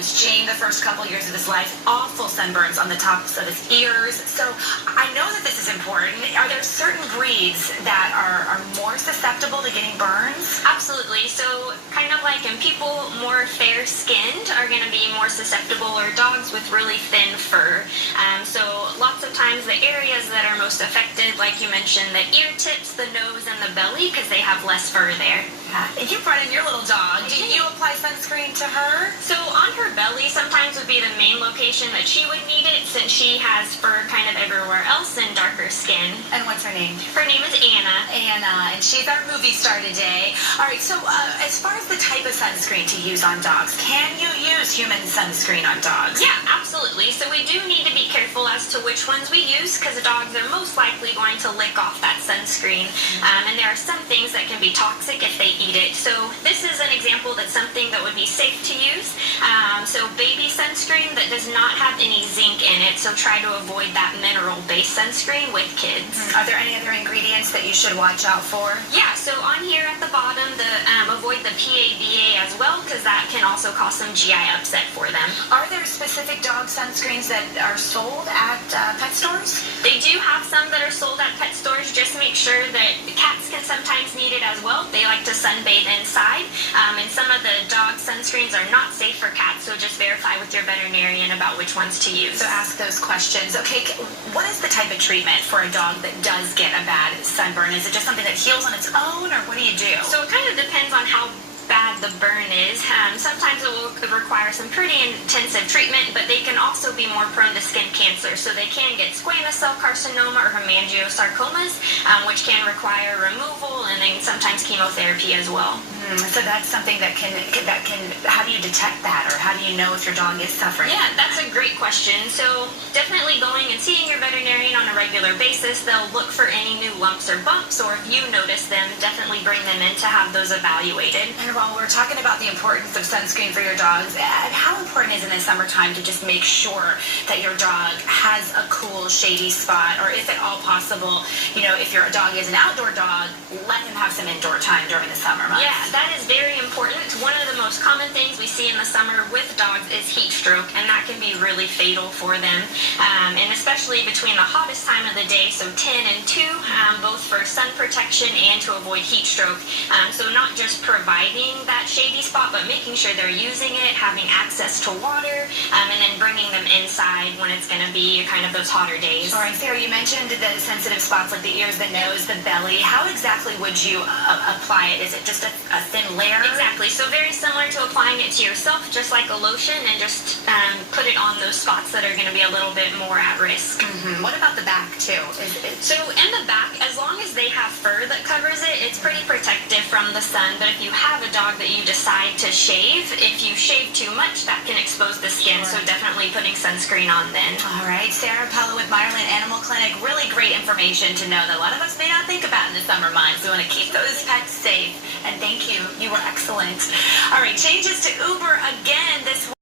nose, Gene, the first couple years of his life, awful sunburns on the tops of his ears. So I know that this is important. Are there certain breeds that are more susceptible to getting burns? Absolutely. So kind of like in people, more fair-skinned are going to be more susceptible, or dogs with really thin fur. So lots of times the areas that are most affected, like you mentioned, the ear tips, the nose, and the belly, because they have less fur there. You brought in your little dog. Do you apply sunscreen to her? So on her belly sometimes would be the main location that she would need it, since she has fur kind of everywhere else and darker skin. And what's her name? Her name is Anna. Anna, and she's our movie star today. All right, so as far as the type of sunscreen to use on dogs, can you use human sunscreen on dogs? Yeah, absolutely. So we do need to be careful as to which ones we use, because the dogs are most likely going to lick off that sunscreen. And there are some things that can be toxic if they eat it. So this is an example that's something that would be safe to use. So baby sunscreen that does not have any zinc in it, so try to avoid that mineral-based sunscreen with kids. Are there any other ingredients that you should watch out for? Yeah, so on here at the bottom, avoid the PABA as well, because that can also cause some GI upset for them. Are there specific dog sunscreens that are sold at pet stores? They do have some that are sold at pet stores. Just make sure that cats can sometimes need it as well. They like to sunbathe inside, and some of the dog sunscreens are not safe for cats, so just verify with your veterinarian about which ones to use. So ask those questions. Okay, what is the type of treatment for a dog that does get a bad sunburn? Is it just something that heals on its own, or what do you do? So it kind of depends on how bad the burn is. Sometimes it will require some pretty intensive treatment, but they can also be more prone to skin cancer. So they can get squamous cell carcinoma or hemangiosarcomas, which can require removal and then sometimes chemotherapy as well. So that's something that can, how do you detect that, or how do you know if your dog is suffering? Yeah, that's a great question. So definitely going and seeing your veterinarian on a regular basis. They'll look for any new lumps or bumps, or if you notice them, definitely bring them in to have those evaluated. And while we're talking about the importance of sunscreen for your dogs, how important is it in the summertime to just make sure that your dog has a cool, shady spot, or if at all possible, you know, if your dog is an outdoor dog, let him have some indoor time during the summer months? Yeah, that is very important. One of the most common things we see in the summer with dogs is heat stroke, and that can be really fatal for them. And especially between the hottest time of the day, so 10 and 2, both for sun protection and to avoid heat stroke. So not just providing that shady spot, but making sure they're using it, having access to water, and then bringing them inside when it's going to be kind of those hotter days. All right, Sarah, you mentioned the sensitive spots like the ears, the nose, the belly. How exactly would you apply it? Is it just a thin layer? Exactly. So very similar to applying it to yourself, just like a lotion, and just put it on those spots that are going to be a little bit more at risk. What about the back too? So in the back, as long as they have fur that covers it, it's pretty protective from the sun. But if you have a dog that you decide to shave, if you shave too much, that can expose the skin. Sure. So definitely putting sunscreen on then. All right, Sarah Pello with Meyerland Animal Clinic. Really great information to know that a lot of us may not think about in the summer months. We want to keep those pets safe. And thank you. You were excellent. All right, changes to Uber again this week.